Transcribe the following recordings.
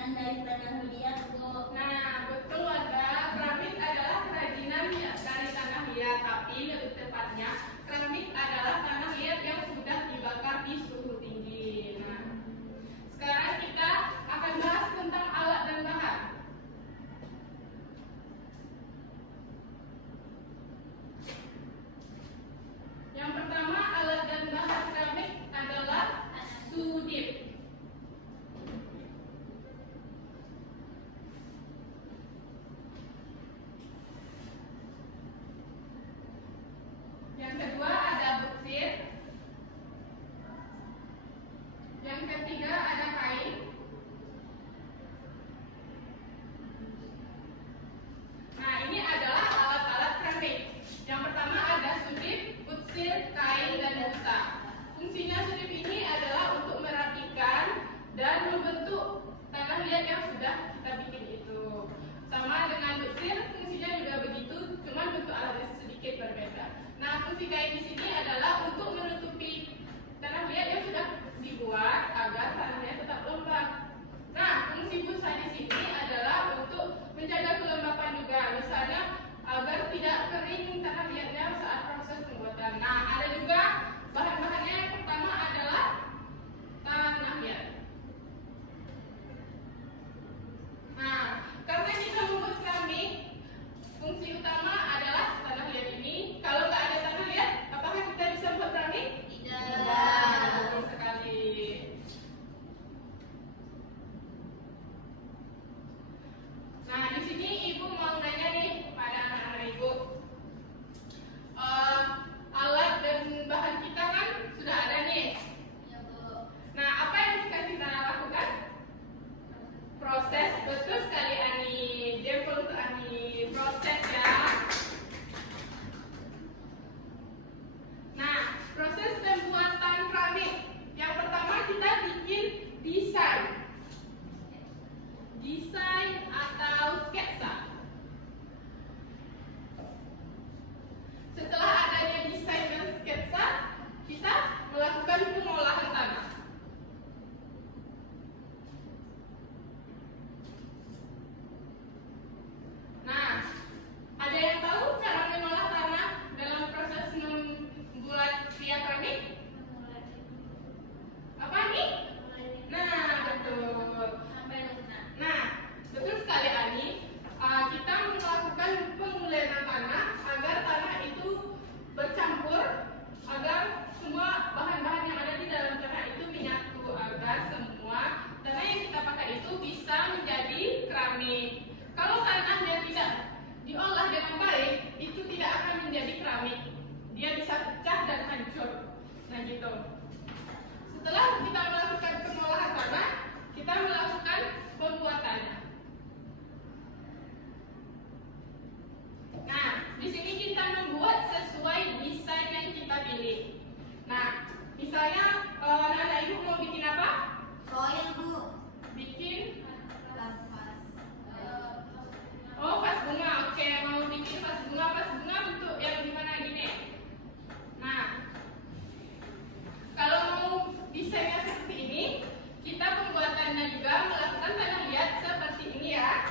kerajinan dari tanah liat, Bu. Nah, betul ada. Keramik adalah kerajinan dari tanah liat, tapi lebih tepatnya keramik adalah tanah liat yang sudah dibakar di suhu tinggi. Nah, sekarang kita akan bahas tentang alat dan bahan. Yang pertama, alat dan bahan keramik adalah sudip. Yang kedua ada butir. Yang ketiga ada kain. Nah, ini adalah alat-alat keramik. Yang pertama ada sudip, butir, kain, dan busa. Fungsinya sudip ini adalah untuk merapikan dan membentuk tanah liat yang sudah kita bikin itu. Sama dengan butir, fungsinya juga begitu, cuma bentuk alatnya sedikit berbeda. Nah, fungsi kain di sini adalah untuk menutupi tanah liat yang sudah dibuat agar tanahnya tetap lembab. Nah, fungsi busa di sini adalah untuk menjaga kelembapan juga, misalnya agar tidak kering tanah liatnya saat proses pembuatan. Nah, ada juga bahan-bahannya. Yang pertama adalah tanah liat. Nah, karena kita membuat keramik, fungsi utama adalah tanah liat ini. Kalau nggak ada tanah liat, apakah kita bisa membuat keramik? Tidak. Betul sekali. Nah, di sini ibu mau nanya nih pada anak-anak ibu. Alat dan bahan kita kan sudah ada nih. Ya, Bu. Nah, apa yang kita lakukan? Proses, betul sekali Ani. Jempol untuk Ani. Proses ya. Nah, proses pembuatan keramik. Yang pertama kita bikin desain. Desain atau sketsa. Setelah adanya desain dan sketsa, kita melakukan pengolahan tanah. Nah, ada yang tahu cara mengolah tanah dalam proses membuat via keramik? Apa nih? Nah, betul. Sampai lunak. Nah, betul sekali Ani. Kita melakukan pengulayan tanah agar tanah itu bercampur, agar semua bahan-bahan yang ada di dalam tanah itu menyatu, agar semua tanah yang kita pakai itu bisa menjadi keramik. Kalau tanahnya tidak diolah dengan baik, itu tidak akan menjadi keramik. Dia bisa pecah dan hancur. Nah, gitu. Setelah kita melakukan pengolahan tanah, kita melakukan pembuatannya. Nah, di sini kita membuat sesuai desain yang kita pilih. Nah, misalnya anak-anak ibu mau bikin apa? Koin, Bu. Bikin Vas vas bunga. Oke, mau bikin vas bunga bentuk yang gimana gini? Nah, kalau mau desainnya seperti ini, kita pembuatannya juga melakukan tanah liat seperti ini ya.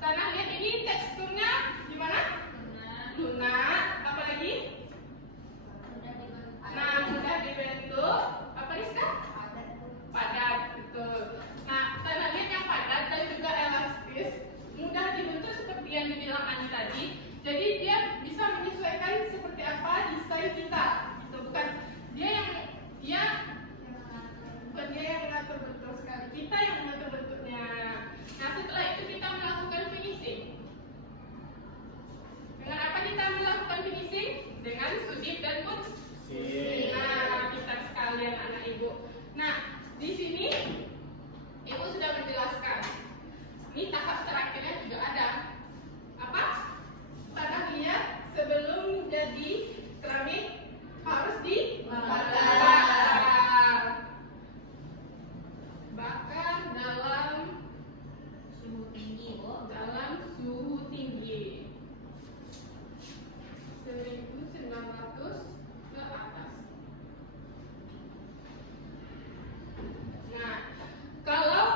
Tanah liat ini teksturnya gimana? Lunak. Apa lagi? Nah, mudah dibentuk. Apa Rizka? Padat, betul. Nah, tanah liat yang padat dan juga elastis, mudah dibentuk seperti yang dibilang Ani tadi. Jadi dia bisa menyesuaikan seperti apa desain kita. Itu bukan dia yang mengatur, betul sekali. Kita yang mengatur bentuknya. Nah, setelah itu kita melakukan finishing. Dengan apa kita melakukan finishing? Dengan sudip dan butir. Nah, kita sekalian anak ibu. Nah, di sini ibu sudah menjelaskan. Ini tahap terakhirnya juga ada. Apa? Tanah liat sebelum jadi keramik harus dibakar. Bakar dalam suhu tinggi, Bu. dalam suhu tinggi 1900 ke atas. Nah, kalau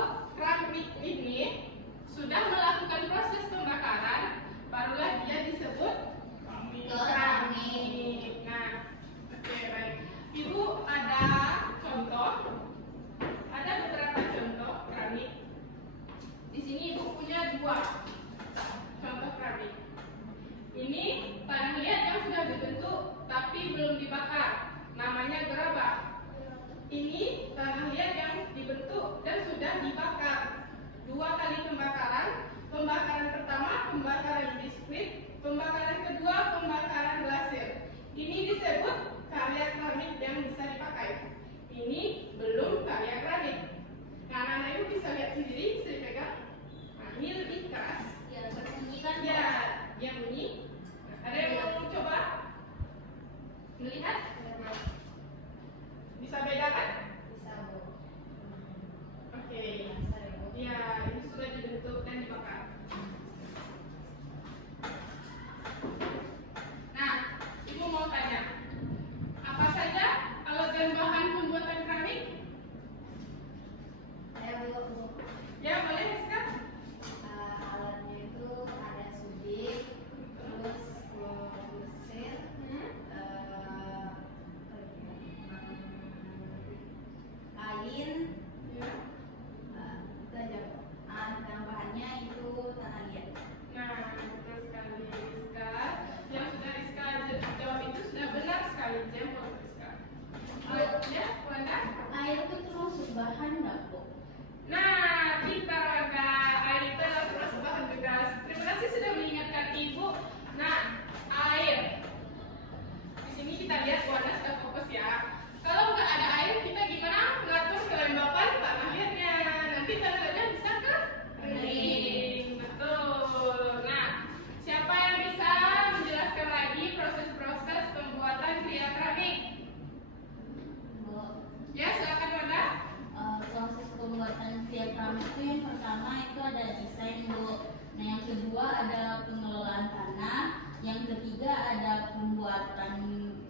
pertama itu ada desain, Bu. Nah, yang kedua ada pengelolaan tanah. Yang ketiga ada pembuatan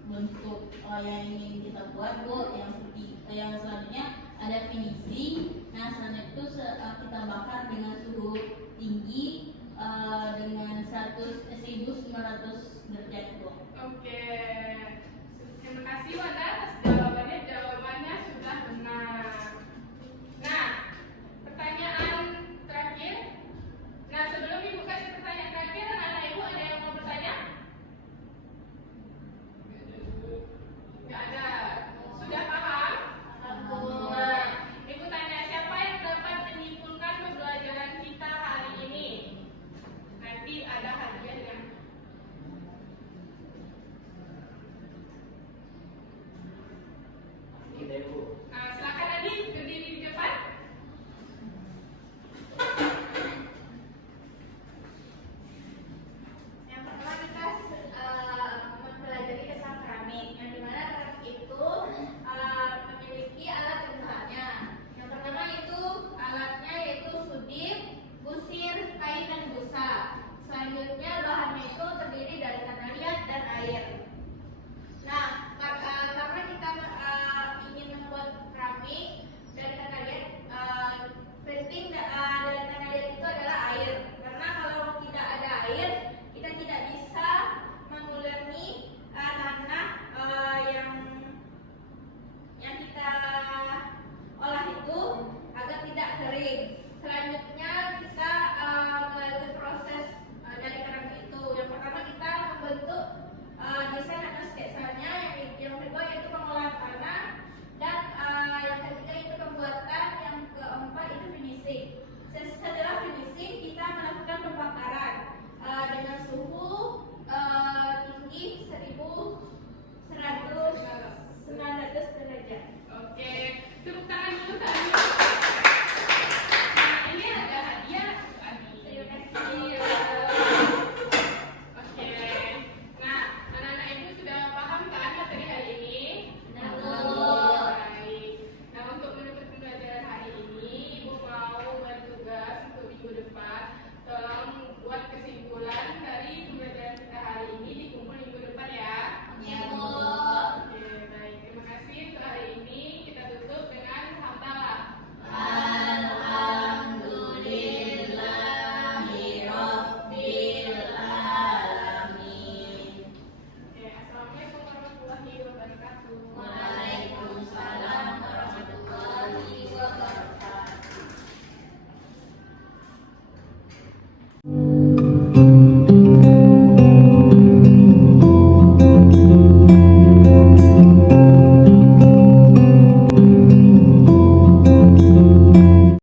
bentuk yang ingin kita buat, Bu. Yang selanjutnya ada finishing. Nah, selanjutnya itu kita bakar dengan suhu tinggi dengan 1900 derajat, Bu. Oke. Terima kasih Wanda atas jawabannya. Jawabannya sudah benar. Nah, pertanyaan terakhir. Nah, sebelum Ibu kasih pertanyaan terakhir, anak Ibu ada yang mau bertanya? Nggak ada. Sudah paham? Nah, Ibu tanya siapa yang dapat menyimpulkan pembelajaran kita hari ini? Nanti ada hadiahnya. Nah, silakan Adi berdiri di depan. Yang pertama kita mempelajari tentang keramik, yang dimana keramik itu memiliki alat pembuatannya. Yang pertama itu alatnya yaitu sudip, busir, kain dan busa. Selanjutnya bahannya itu terdiri dari tanah liat dan air. Nah, karena kita ingin membuat keramik dari tanah liat, penting dari tanah liat itu adalah air. Karena kalau tidak ada air, kita tidak bisa mengulangi tanah yang kita olah itu agar tidak kering. Selanjutnya kita